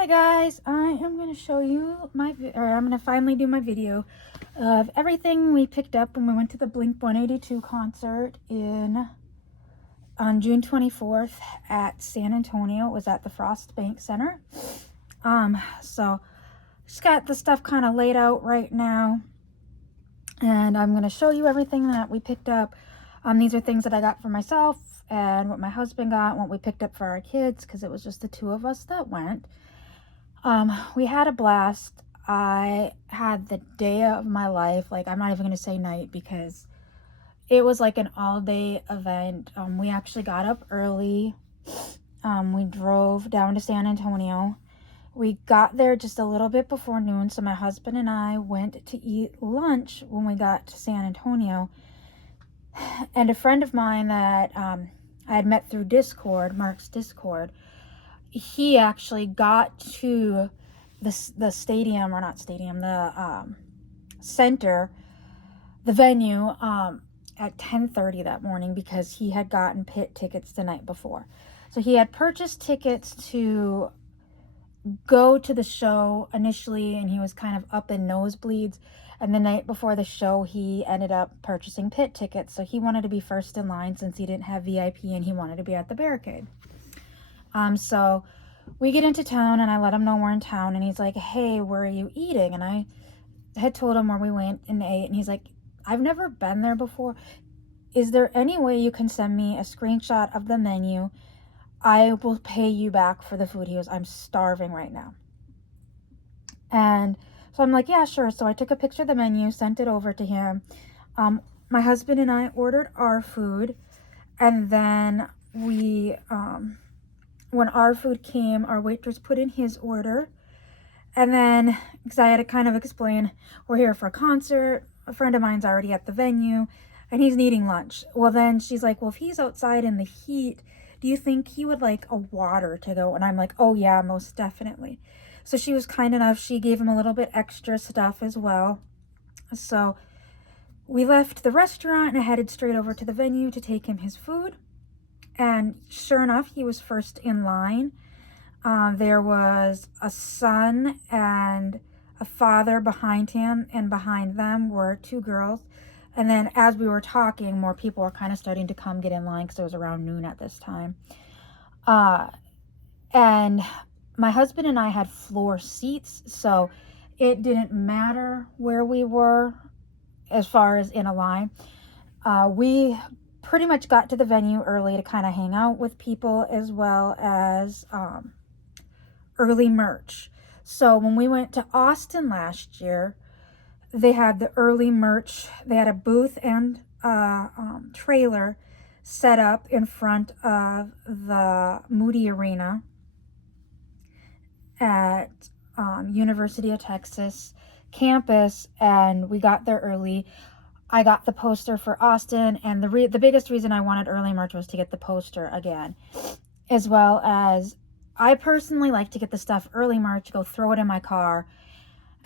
Hi guys, I am going to show you I'm going to finally do my video of everything we picked up when we went to the Blink-182 concert on June 24th at San Antonio. It was at the Frost Bank Center. So just got the stuff kind of laid out right now, and I'm going to show you everything that we picked up. These are things that I got for myself and what my husband got and what we picked up for our kids, because it was just the two of us that went. We had a blast. I had the day of my life. Like, I'm not even going to say night because it was like an all-day event. We actually got up early. We drove down to San Antonio. We got there just a little bit before noon, so my husband and I went to eat lunch when we got to San Antonio. And a friend of mine that I had met through Discord, Mark's Discord, he actually got to the stadium, or not stadium, the center, the venue, at 10:30 that morning, because he had gotten pit tickets the night before. So he had purchased tickets to go to the show initially, and he was kind of up in nosebleeds. And the night before the show, he ended up purchasing pit tickets. So he wanted to be first in line since he didn't have VIP, and he wanted to be at the barricade. So we get into town, and I let him know we're in town, and he's like, hey, where are you eating? And I had told him where we went and ate, and he's like, I've never been there before. Is there any way you can send me a screenshot of the menu? I will pay you back for the food. He goes, I'm starving right now. And so I'm like, yeah, sure. So I took a picture of the menu, sent it over to him. My husband and I ordered our food, and then we, when our food came, our waitress put in his order. And then, because I had to kind of explain, we're here for a concert, a friend of mine's already at the venue, and he's needing lunch. Well, then she's like, well, if he's outside in the heat, do you think he would like a water to go? And I'm like, oh yeah, most definitely. So she was kind enough, she gave him a little bit extra stuff as well. So we left the restaurant and headed straight over to the venue to take him his food. And sure enough, he was first in line. There was a son and a father behind him, and behind them were two girls. And then as we were talking, more people were kind of starting to come get in line, because it was around noon at this time. And my husband and I had floor seats, so it didn't matter where we were as far as in a line. We pretty much got to the venue early to kind of hang out with people, as well as early merch. So when we went to Austin last year, they had the early merch. They had a booth and trailer set up in front of the Moody Arena at University of Texas campus, and we got there early. I got the poster for Austin, and the biggest reason I wanted early merch was to get the poster again, as well as I personally like to get the stuff early merch, go throw it in my car,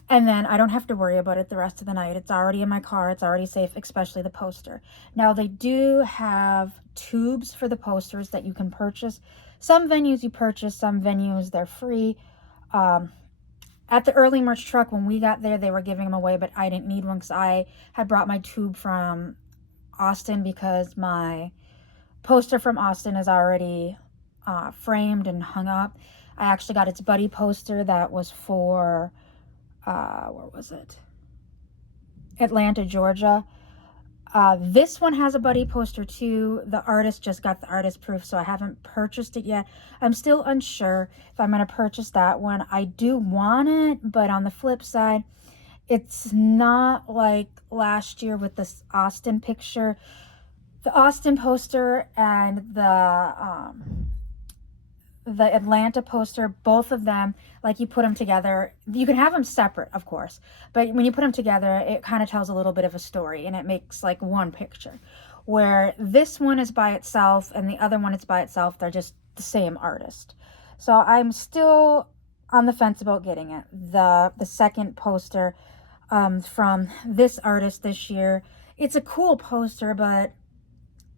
and then I don't have to worry about it the rest of the night. It's already in my car, it's already safe, especially the poster. Now, they do have tubes for the posters that you can purchase. Some venues you purchase, some venues they're free. At the early merch truck, when we got there, they were giving them away, but I didn't need one because I had brought my tube from Austin, because my poster from Austin is already framed and hung up. I actually got its buddy poster that was for, where was it? Atlanta, Georgia. This one has a buddy poster too. The artist just got the artist proof, so I haven't purchased it yet. I'm still unsure if I'm going to purchase that one. I do want it, but on the flip side, it's not like last year with this Austin picture. The Austin poster and the Atlanta poster, both of them, like, you put them together. You can have them separate, of course, but when you put them together, it kind of tells a little bit of a story, and it makes like one picture. Where this one is by itself and the other one is by itself, they're just the same artist. So I'm still on the fence about getting it. The second poster from this artist this year, it's a cool poster, but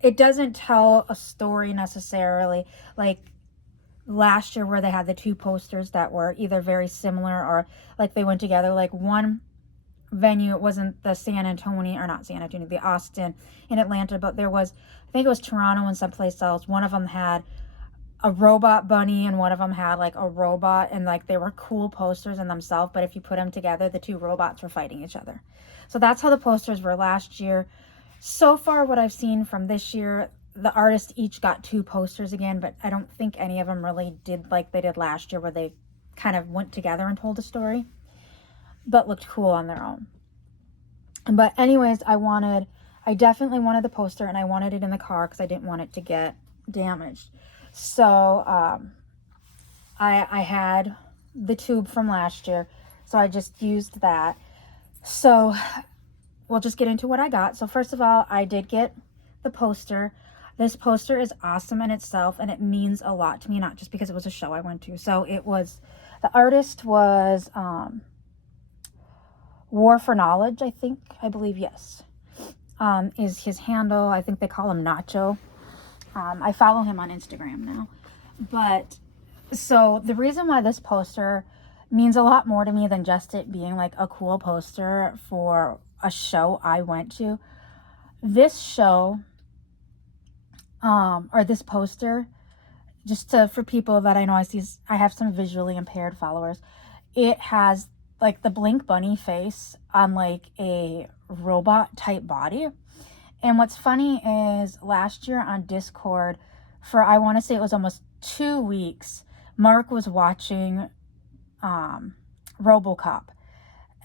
it doesn't tell a story necessarily. Like, last year where they had the two posters that were either very similar or like they went together. Like one venue, it wasn't the San Antonio, or not San Antonio, the Austin in Atlanta, but there was, I think it was Toronto and someplace else. One of them had a robot bunny and one of them had like a robot, and like they were cool posters in themselves, but if you put them together, the two robots were fighting each other. So that's how the posters were last year. So far what I've seen from this year, the artists each got two posters again, but I don't think any of them really did like they did last year where they kind of went together and told a story, but looked cool on their own. But anyways, I definitely wanted the poster, and I wanted it in the car because I didn't want it to get damaged. So I had the tube from last year, so I just used that. So we'll just get into what I got. So first of all, I did get the poster. This poster is awesome in itself, and it means a lot to me, not just because it was a show I went to. So it was, the artist was War for Knowledge, I believe, yes, is his handle. I think they call him Nacho. I follow him on Instagram now. But so the reason why this poster means a lot more to me than just it being like a cool poster for a show I went to, this show, or this poster, just for people that I know, I have some visually impaired followers, it has like the Blink Bunny face on like a robot type body. And what's funny is last year on Discord, for I want to say it was almost 2 weeks, Mark was watching RoboCop,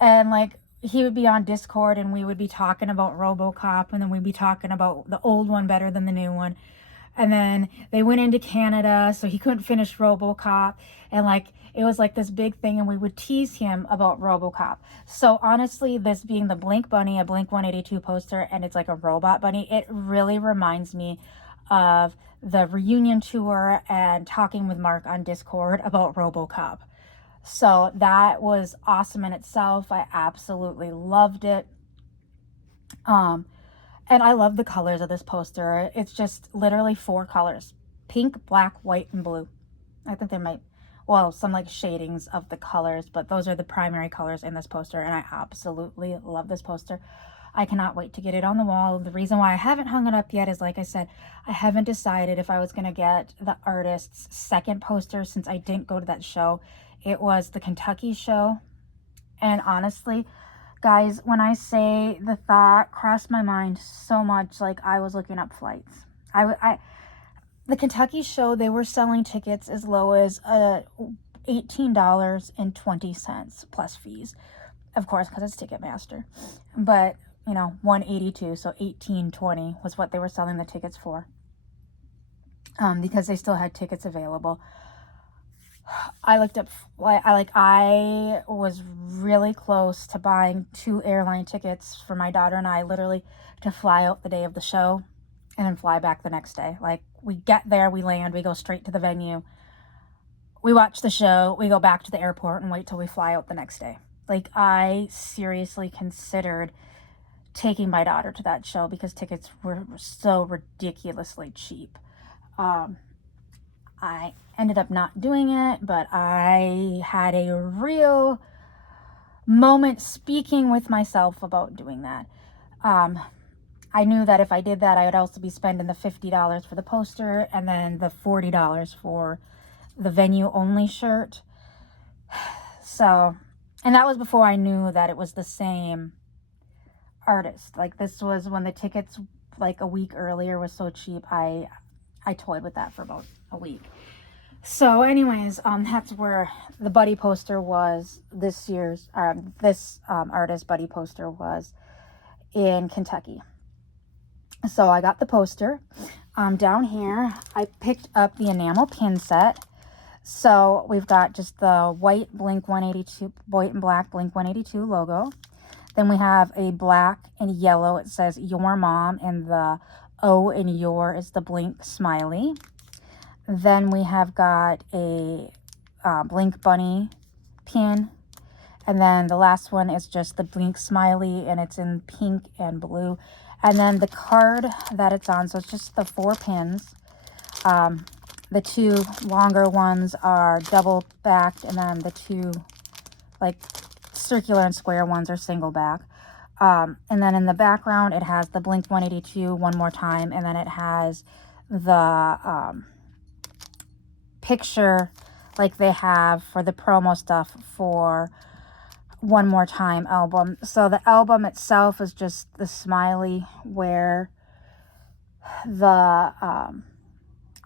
and like he would be on Discord and we would be talking about RoboCop, and then we'd be talking about the old one better than the new one. And then they went into Canada, so he couldn't finish RoboCop, and like it was like this big thing, and we would tease him about RoboCop. So honestly, this being the Blink Bunny, a Blink 182 poster, and it's like a robot bunny, it really reminds me of the reunion tour and talking with Mark on Discord about RoboCop. So that was awesome in itself. I absolutely loved it. And I love the colors of this poster. It's just literally 4 colors: pink, black, white, and blue. I think there might, well, some like shadings of the colors, but those are the primary colors in this poster, and I absolutely love this poster. I cannot wait to get it on the wall. The reason why I haven't hung it up yet is, like I said, I haven't decided if I was going to get the artist's second poster since I didn't go to that show. It was the Kentucky show, and honestly, guys, when I say the thought crossed my mind so much, like I was looking up flights. The Kentucky show, they were selling tickets as low as $18.20 plus fees, of course, because it's Ticketmaster. But you know, $182, so $18.20 was what they were selling the tickets for, because they still had tickets available. I looked up, I was really close to buying 2 airline tickets for my daughter and I, literally to fly out the day of the show and then fly back the next day. Like, we get there, we land, we go straight to the venue, we watch the show, we go back to the airport and wait till we fly out the next day. Like, I seriously considered taking my daughter to that show because tickets were so ridiculously cheap. I ended up not doing it, but I had a real moment speaking with myself about doing that. I knew that if I did that, I would also be spending the $50 for the poster and then the $40 for the venue only shirt. So, and that was before I knew that it was the same artist. Like, this was when the tickets like a week earlier was so cheap. I toyed with that for about a week. So anyways, that's where the buddy poster was this year's, this artist buddy poster was in Kentucky. So I got the poster. Down here, I picked up the enamel pin set. So we've got just the white Blink 182, white and black Blink 182 logo. Then we have a black and yellow, it says your mom, and the O in your is the Blink smiley. Then we have got a Blink bunny pin. And then the last one is just the Blink smiley, and it's in pink and blue. And then the card that it's on, so it's just the 4 pins. The two longer ones are double backed, and then the two like circular and square ones are single back. And then in the background, it has the Blink 182 One More Time, and then it has the picture like they have for the promo stuff for One More Time album. So the album itself is just the smiley, where the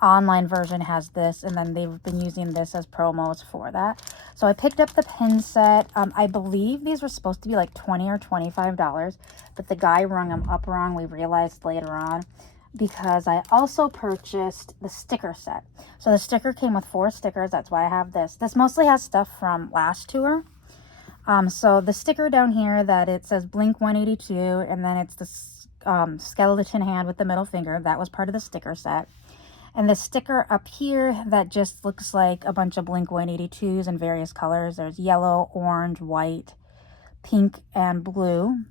online version has this, and then they've been using this as promos for that. So I picked up the pin set. I believe these were supposed to be like $20 or $25, but the guy rung them up wrong, we realized later on, because I also purchased the sticker set. So the sticker came with 4 stickers. That's why I have this. This mostly has stuff from last tour. So the sticker down here that it says Blink 182, and then it's the skeleton hand with the middle finger. That was part of the sticker set. And the sticker up here that just looks like a bunch of Blink 182s in various colors. There's yellow, orange, white, pink, and blue.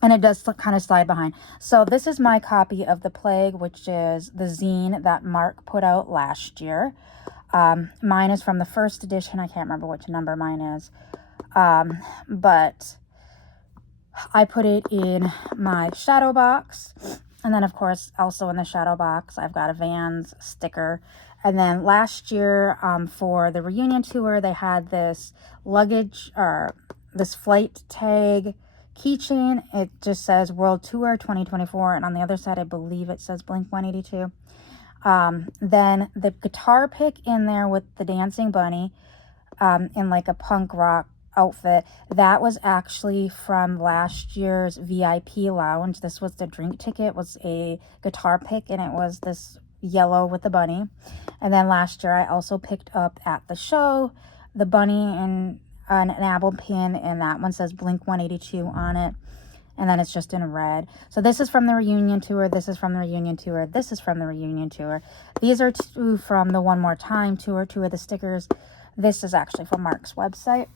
And it does kind of slide behind. So this is my copy of The Plague, which is the zine that Mark put out last year. Mine is from the first edition. I can't remember which number mine is. But I put it in my shadow box. And then, of course, also in the shadow box, I've got a Vans sticker. And then last year, for the reunion tour, they had this luggage, or this flight tag keychain. It just says World Tour 2024. And on the other side, I believe it says Blink 182. Then the guitar pick in there with the dancing bunny in like a punk rock outfit, that was actually from last year's VIP lounge. This was the drink ticket, was a guitar pick, and it was this yellow with the bunny. And then last year I also picked up at the show the bunny and an enamel pin, and that one says Blink 182 on it, and then it's just in red. So this is from the reunion tour, this is from the reunion tour, this is from the reunion tour. These are 2 from the One More Time tour, 2 of the stickers. This is actually from Mark's website.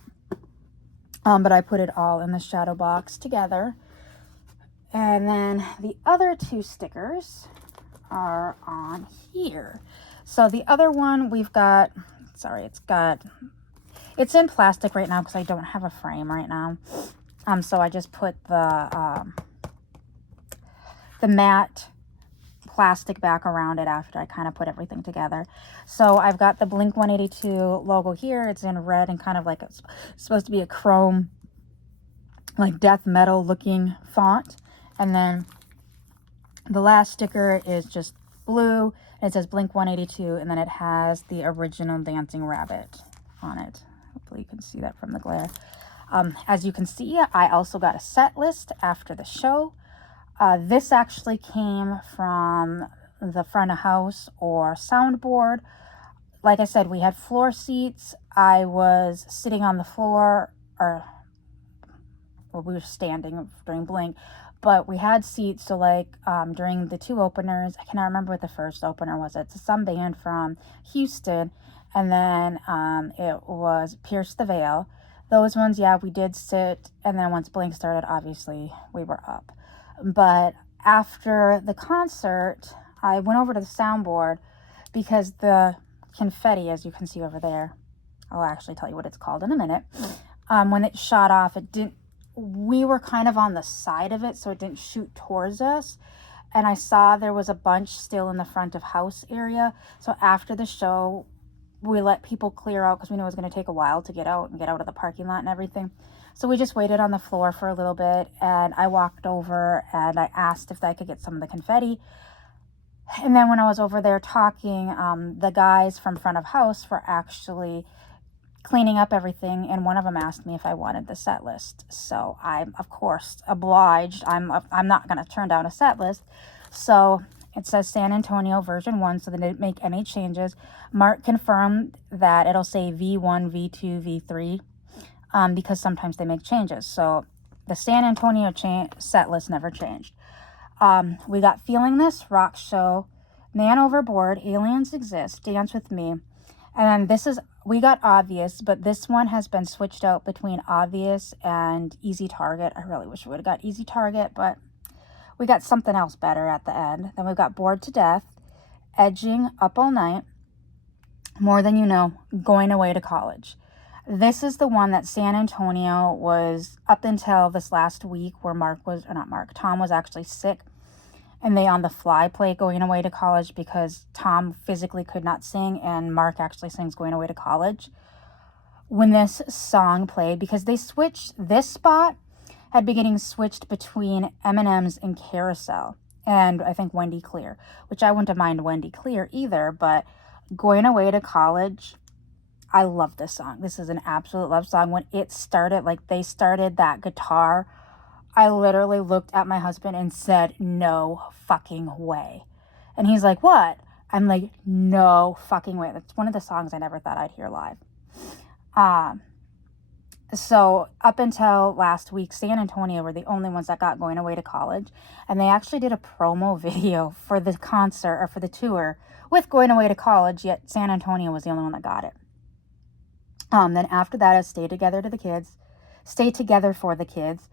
But I put it all in the shadow box together. And then the other 2 stickers are on here. So the other one we've got, sorry, it's in plastic right now because I don't have a frame right now. So I just put the matte plastic back around it after I kind of put everything together. So I've got the Blink 182 logo here. It's in red and kind of like it's supposed to be a chrome, like death metal looking font. And then the last sticker is just blue. And it says Blink 182, and then it has the original dancing rabbit on it. Hopefully you can see that from the glare. As you can see, I also got a set list after the show. This actually came from the front of house or soundboard. Like I said, we had floor seats. I was sitting on the floor, or well, we were standing during Blink, but we had seats. So like during the 2 openers, I cannot remember what the first opener was. It's some band from Houston, and then it was Pierce the Veil. Those ones, yeah, we did sit, and then once Blink started, obviously we were up. But after the concert, I went over to the soundboard because the confetti, as you can see over there, I'll actually tell you what it's called in a minute. When it shot off, we were kind of on the side of it, so it didn't shoot towards us. And I saw there was a bunch still in the front of house area. So after the show, we let people clear out because we knew it was going to take a while to get out of the parking lot and everything. So we just waited on the floor for a little bit, and I walked over and I asked if I could get some of the confetti. And then when I was over there talking, the guys from front of house were actually cleaning up everything, and one of them asked me if I wanted the set list. So I'm, of course, obliged. I'm not going to turn down a set list. So it says San Antonio version 1, so they didn't make any changes. Mark confirmed that it'll say V1, V2, V3. Because sometimes they make changes. So the San Antonio set list never changed. We got Feeling This, Rock Show, Man Overboard, Aliens Exist, Dance With Me. And then we got Obvious, but this one has been switched out between Obvious and Easy Target. I really wish we would have got Easy Target, but we got something else better at the end. Then we've got Bored to Death. Edging, Up All Night, More Than You Know, Going Away to College. This is the one that San Antonio was, up until this last week where Tom was actually sick, and they on the fly play Going Away to College because Tom physically could not sing and Mark actually sings Going Away to College. When this song played, because they switched, this spot had been getting switched between M&M's and Carousel, and I think Wendy Clear, which I wouldn't have mind Wendy Clear either, but Going Away to College, I love this song. This is an absolute love song. When it started, like they started that guitar, I literally looked at my husband and said, no fucking way. And he's like, what? I'm like, no fucking way. That's one of the songs I never thought I'd hear live. So up until last week, San Antonio were the only ones that got Going Away to College. And they actually did a promo video for the concert, or for the tour, with Going Away to College, yet San Antonio was the only one that got it. Then after that, I Stay Together for the Kids.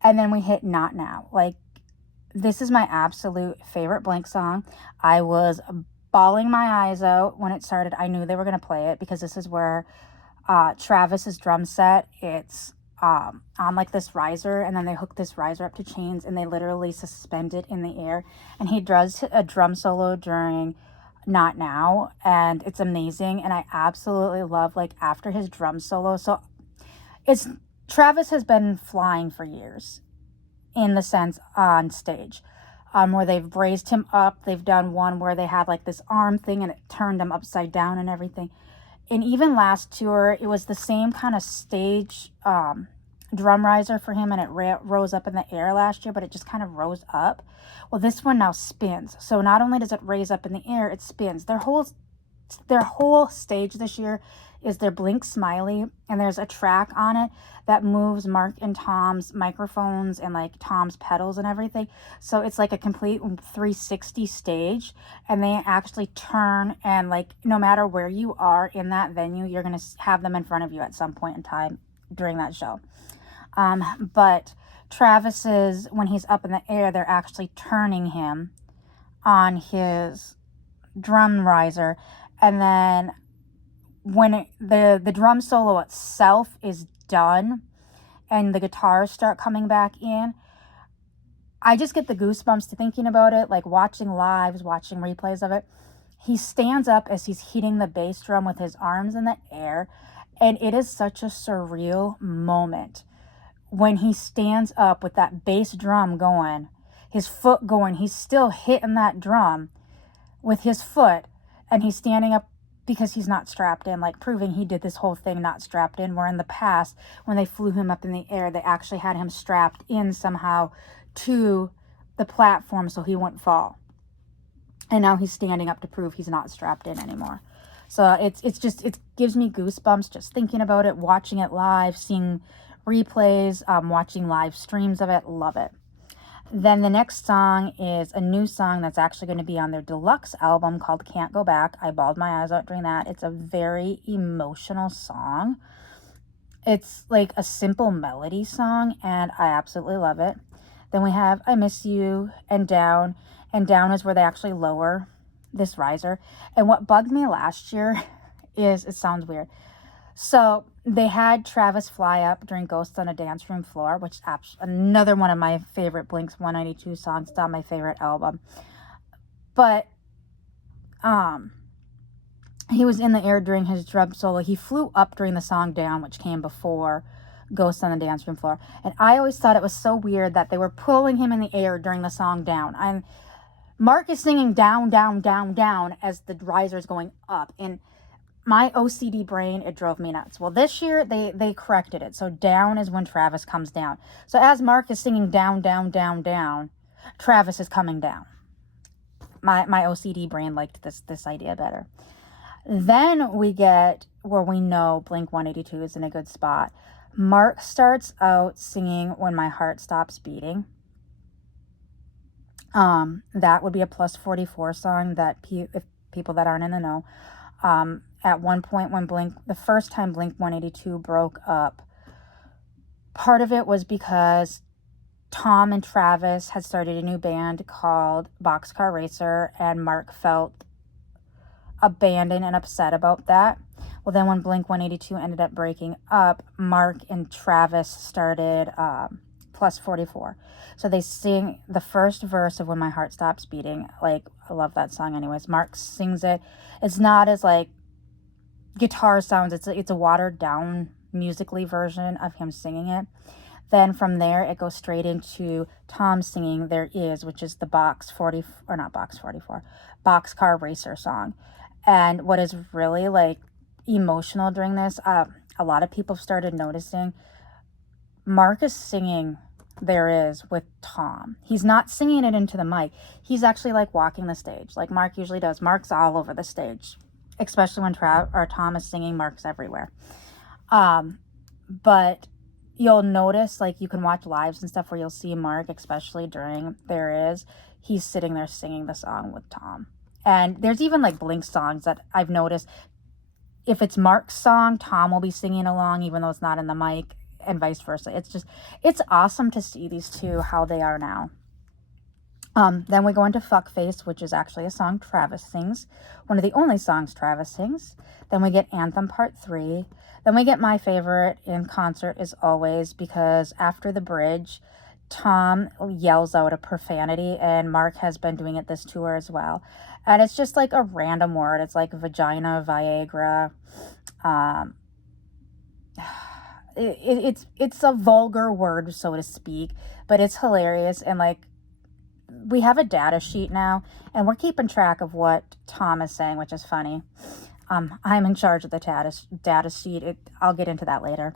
And then we hit Not Now. Like, this is my absolute favorite Blink song. I was bawling my eyes out when it started. I knew they were going to play it because this is where Travis's drum set, it's on like this riser, and then they hook this riser up to chains and they literally suspend it in the air. And he does a drum solo during Not Now, and it's amazing. And I absolutely love, like, after his drum solo, so Travis has been flying for years in the sense on stage, where they've raised him up. They've done one where they had like this arm thing and it turned him upside down and everything. And even last tour, it was the same kind of stage drum riser for him, and it rose up in the air last year, but it just kind of rose up. Well, this one now spins. So not only does it raise up in the air, it spins. Their whole stage this year is their Blink Smiley, and there's a track on it that moves Mark and Tom's microphones and like Tom's pedals and everything. So it's like a complete 360 stage, and they actually turn, and like no matter where you are in that venue, you're going to have them in front of you at some point in time during that show. But Travis's, when he's up in the air, they're actually turning him on his drum riser, and then when the drum solo itself is done and the guitars start coming back in, I just get the goosebumps to thinking about it, like watching lives, watching replays of it. He stands up as he's hitting the bass drum with his arms in the air, and it is such a surreal moment when he stands up with that bass drum going, his foot going, he's still hitting that drum with his foot, and he's standing up because he's not strapped in, like proving he did this whole thing not strapped in, where in the past, when they flew him up in the air, they actually had him strapped in somehow to the platform so he wouldn't fall. And now he's standing up to prove he's not strapped in anymore. So it gives me goosebumps just thinking about it, watching it live, seeing replays, watching live streams of it. Love it. Then the next song is a new song that's actually going to be on their deluxe album called Can't Go Back. I bawled my eyes out during that. It's a very emotional song. It's like a simple melody song, and I absolutely love it. Then we have I Miss You and Down. And Down is where they actually lower this riser. And what bugged me last year is, it sounds weird, so they had Travis fly up during Ghosts on a Dance Room Floor, which is another one of my favorite Blink's 192 songs. It's on my favorite album. But he was in the air during his drum solo. He flew up during the song Down, which came before Ghosts on the Dance Room Floor. And I always thought it was so weird that they were pulling him in the air during the song Down. Mark is singing down, down, down, down as the riser is going up. And my OCD brain, it drove me nuts. Well, this year they corrected it. So Down is when Travis comes down. So as Mark is singing down, down, down, down, Travis is coming down. My OCD brain liked this idea better. Then we get where we know Blink 182 is in a good spot. Mark starts out singing When My Heart Stops Beating. That would be a plus 44 song that if people that aren't in the know. At one point when the first time Blink 182 broke up, part of it was because Tom and Travis had started a new band called Boxcar Racer, and Mark felt abandoned and upset about that. Well, then when Blink-182 ended up breaking up, Mark and Travis started Plus 44. So they sing the first verse of When My Heart Stops Beating. Like, I love that song anyways. Mark sings it. It's not as like guitar sounds. It's a watered down musically version of him singing it. Then from there, it goes straight into Tom singing There Is, which is the Boxcar Racer song. And what is really like emotional during this, a lot of people started noticing Mark is singing There Is with Tom. He's not singing it into the mic. He's actually like walking the stage like Mark usually does. Mark's all over the stage, especially when Tom is singing. Mark's everywhere. But you'll notice, like, you can watch lives and stuff where you'll see Mark, especially during There Is, he's sitting there singing the song with Tom. And there's even like Blink songs that I've noticed. If it's Mark's song, Tom will be singing along, even though it's not in the mic, and vice versa. It's awesome to see these two, how they are now. Then we go into Fuckface, which is actually a song Travis sings. One of the only songs Travis sings. Then we get Anthem Part 3. Then we get my favorite in concert is Always, because after the bridge, Tom yells out a profanity, and Mark has been doing it this tour as well. And it's just like a random word. It's like vagina, Viagra. It's a vulgar word, so to speak, but it's hilarious. And like, we have a data sheet now, and we're keeping track of what Tom is saying, which is funny. I'm in charge of the data sheet. I'll get into that later.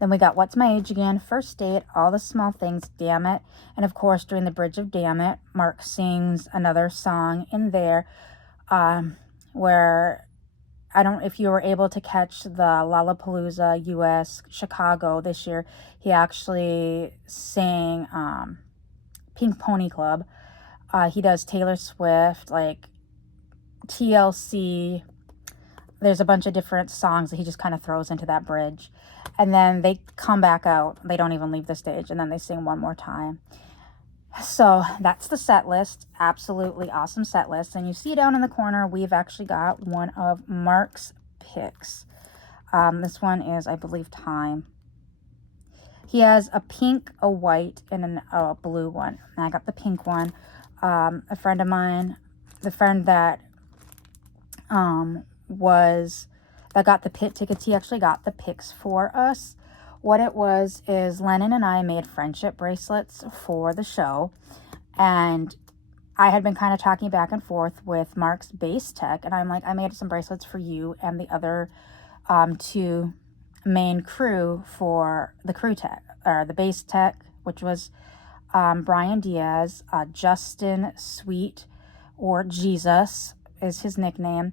Then we got What's My Age Again, First Date, All the Small Things, Damn It. And of course, during the bridge of Damn It, Mark sings another song in there where, I don't know if you were able to catch the Lollapalooza US Chicago this year, he actually sang Pink Pony Club. He does Taylor Swift, like TLC. There's a bunch of different songs that he just kind of throws into that bridge. And then they come back out. They don't even leave the stage. And then they sing one more time. So that's the set list. Absolutely awesome set list. And you see down in the corner, we've actually got one of Mark's picks. This one is, I believe, Time. He has a pink, a white, and a blue one. And I got the pink one. A friend of mine, the friend that got the pit tickets, he actually got the picks for us. What it was is Lennon and I made friendship bracelets for the show, and I had been kind of talking back and forth with Mark's bass tech, and I'm like, I made some bracelets for you and the other two main crew for the crew tech, or the bass tech, which was Brian Diaz, Justin Sweet, or Jesus is his nickname.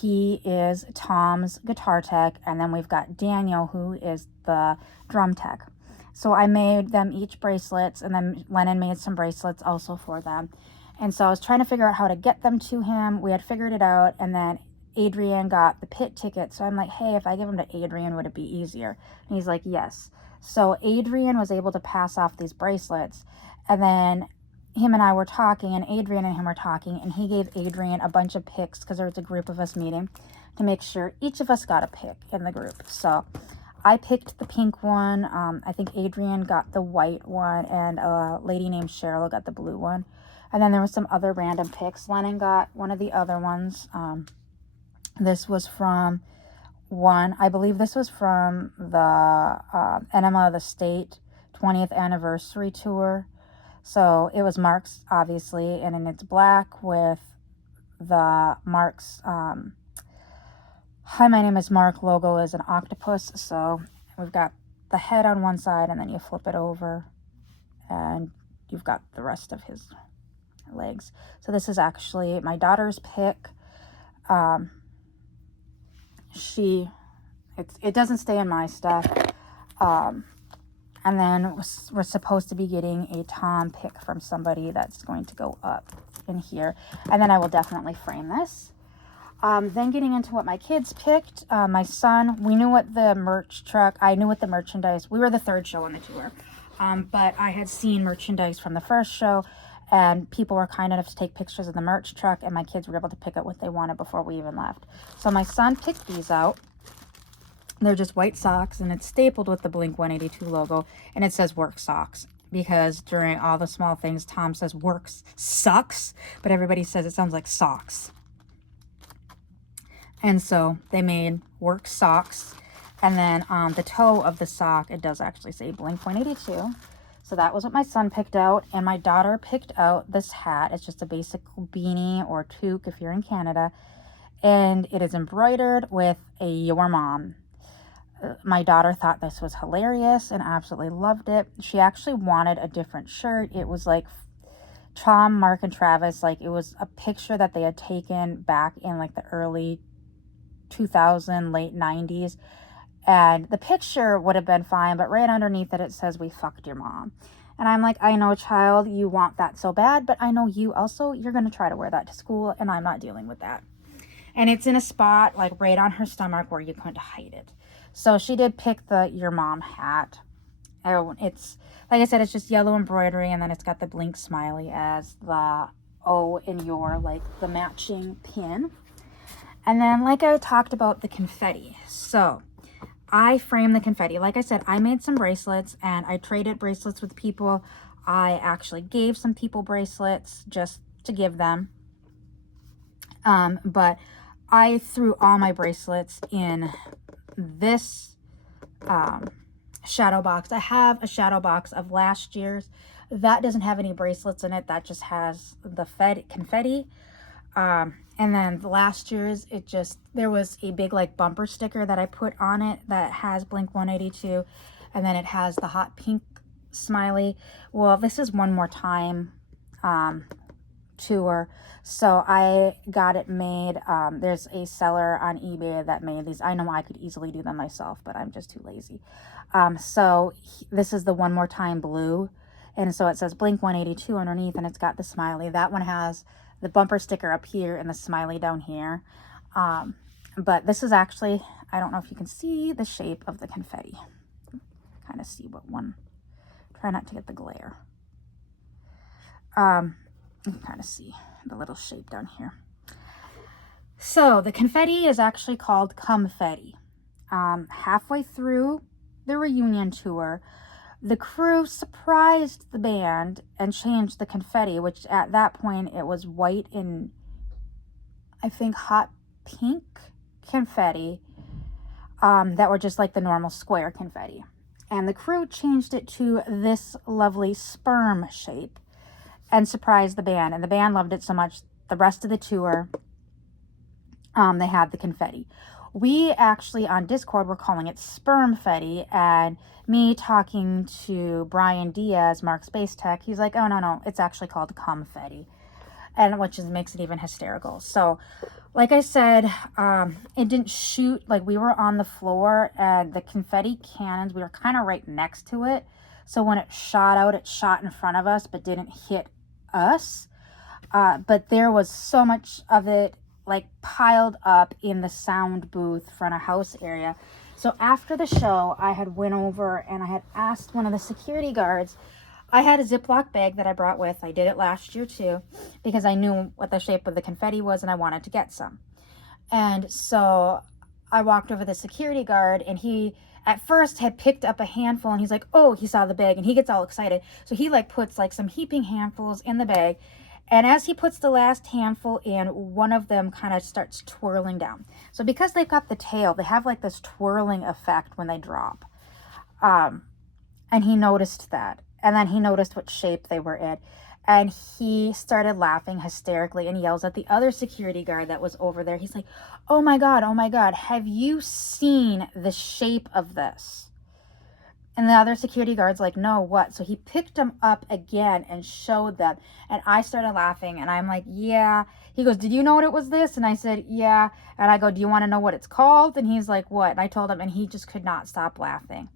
He is Tom's guitar tech, and then we've got Daniel, who is the drum tech. So I made them each bracelets, and then Lennon made some bracelets also for them. And so I was trying to figure out how to get them to him. We had figured it out, and then Adrian got the pit ticket. So I'm like, hey, if I give them to Adrian, would it be easier? And he's like, yes. So Adrian was able to pass off these bracelets, and then him and I were talking, and Adrian and him were talking, and he gave Adrian a bunch of picks because there was a group of us meeting to make sure each of us got a pick in the group. So I picked the pink one. I think Adrian got the white one, and a lady named Cheryl got the blue one. And then there was some other random picks. Lennon got one of the other ones. This was from I believe this was from the Enema of the State 20th anniversary tour. So it was Mark's, obviously, and then it's black with the Mark's, Hi, my name is Mark logo is an octopus. So we've got the head on one side, and then you flip it over, and you've got the rest of his legs. So this is actually my daughter's pick. It doesn't stay in my stuff. And then we're supposed to be getting a Tom pick from somebody that's going to go up in here. And then I will definitely frame this. Then getting into what my kids picked. My son, we knew what the I knew what the merchandise, we were the third show on the tour. But I had seen merchandise from the first show, and people were kind enough to take pictures of the merch truck, and my kids were able to pick out what they wanted before we even left. So my son picked these out. They're just white socks, and it's stapled with the Blink 182 logo, and it says work socks, because during all the small things, Tom says works sucks, but everybody says it sounds like socks. And so they made work socks, and then on the toe of the sock, it does actually say Blink 182. So that was what my son picked out, and my daughter picked out this hat. It's just a basic beanie or toque if you're in Canada, and it is embroidered with a Your Mom. My daughter thought this was hilarious and absolutely loved it. She actually wanted a different shirt. It was like Tom, Mark, and Travis, like it was a picture that they had taken back in like the early 2000, late 90s. And the picture would have been fine, but right underneath it says, "We fucked your mom." And I'm like, I know, child, you want that so bad, but I know you also, you're going to try to wear that to school, and I'm not dealing with that. And it's in a spot like right on her stomach where you couldn't hide it. So she did pick the Your Mom hat. Oh, it's, like I said, it's just yellow embroidery, and then it's got the Blink smiley as the O in your, like the matching pin. And then, like I talked about, the confetti. So I framed the confetti. Like I said, I made some bracelets, and I traded bracelets with people. I actually gave some people bracelets just to give them. But I threw all my bracelets in this shadow box. I have a shadow box of last year's. That doesn't have any bracelets in it. That just has the confetti. And then last year's, there was a big like bumper sticker that I put on it that has Blink 182, and then it has the hot pink smiley. Well, this is One More Time tour, so I got it made. There's a seller on eBay that made these. I know I could easily do them myself, but I'm just too lazy. This is the One More Time blue, and so it says Blink 182 underneath, and it's got the smiley. That one has the bumper sticker up here and the smiley down here. But this is actually, I don't know if you can see the shape of the confetti. Kind of see what one, try not to get the glare. You can kind of see the little shape down here. So the confetti is actually called Confetti. Halfway through the reunion tour, the crew surprised the band and changed the confetti, which at that point it was white and I think hot pink confetti that were just like the normal square confetti. And the crew changed it to this lovely sperm shape and surprised the band. And the band loved it so much, the rest of the tour, they had the confetti. We actually on Discord were calling it Spermfetti, and me talking to Brian Diaz, Mark Space Tech, he's like, oh no, it's actually called Confetti, and which makes it even hysterical. So like I said, it didn't shoot, like we were on the floor, and the confetti cannons, we were kind of right next to it, so when it shot out, it shot in front of us but didn't hit us. But there was so much of it like piled up in the sound booth front of house area. So after the show, I had went over and I had asked one of the security guards. I had a Ziploc bag that I brought with. I did it last year too, because I knew what the shape of the confetti was and I wanted to get some. And so I walked over to the security guard, and he at first had picked up a handful, and he's like, oh, he saw the bag, and he gets all excited. So he like puts like some heaping handfuls in the bag. And as he puts the last handful in, one of them kind of starts twirling down. So because they've got the tail, they have like this twirling effect when they drop. And he noticed that. And then he noticed what shape they were in. And he started laughing hysterically and yells at the other security guard that was over there. He's like, oh my God, have you seen the shape of this? And the other security guard's like, no, what? So he picked them up again and showed them. And I started laughing, and I'm like, yeah. He goes, did you know what it was this? And I said, yeah. And I go, do you want to know what it's called? And he's like, what? And I told him, and he just could not stop laughing.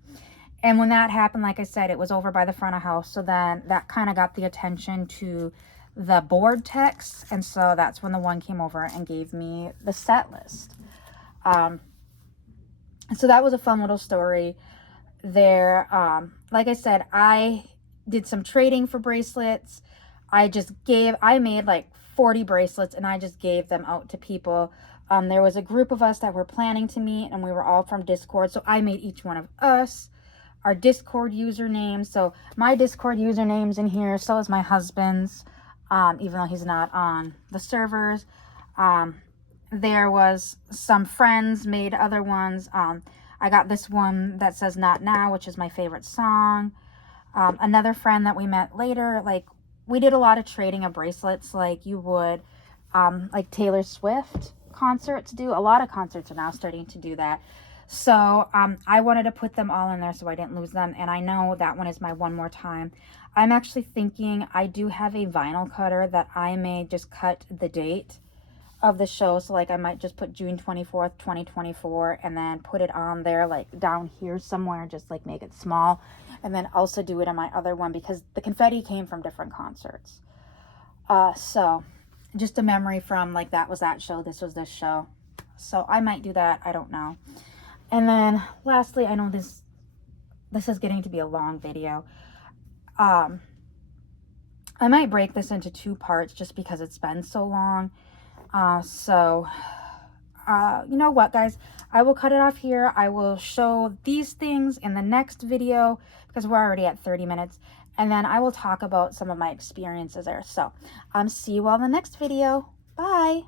And when that happened, like I said, it was over by the front of house. So then that kind of got the attention to the board techs. And so that's when the one came over and gave me the set list. So that was a fun little story there. Like I said, I did some trading for bracelets. I made like 40 bracelets and I just gave them out to people. There was a group of us that were planning to meet and we were all from Discord. So I made each one of us our Discord username. So my Discord username's in here. So is my husband's, even though he's not on the servers. There was some friends made other ones. I got this one that says Not Now, which is my favorite song. Another friend that we met later, like we did a lot of trading of bracelets like you would, like Taylor Swift concerts do. A lot of concerts are now starting to do that. So I wanted to put them all in there so I didn't lose them. And I know that one is my One More Time. I'm actually thinking I do have a vinyl cutter that I may just cut the date of the show. So like I might just put June 24th, 2024 and then put it on there like down here somewhere, just like make it small. And then also do it on my other one because the confetti came from different concerts. So just a memory from like that was that show, this was this show. So I might do that, I don't know. And then lastly, I know this is getting to be a long video. I might break this into 2 parts just because it's been so long. You know what, guys? I will cut it off here. I will show these things in the next video because we're already at 30 minutes. And then I will talk about some of my experiences there. So, see you all in the next video. Bye.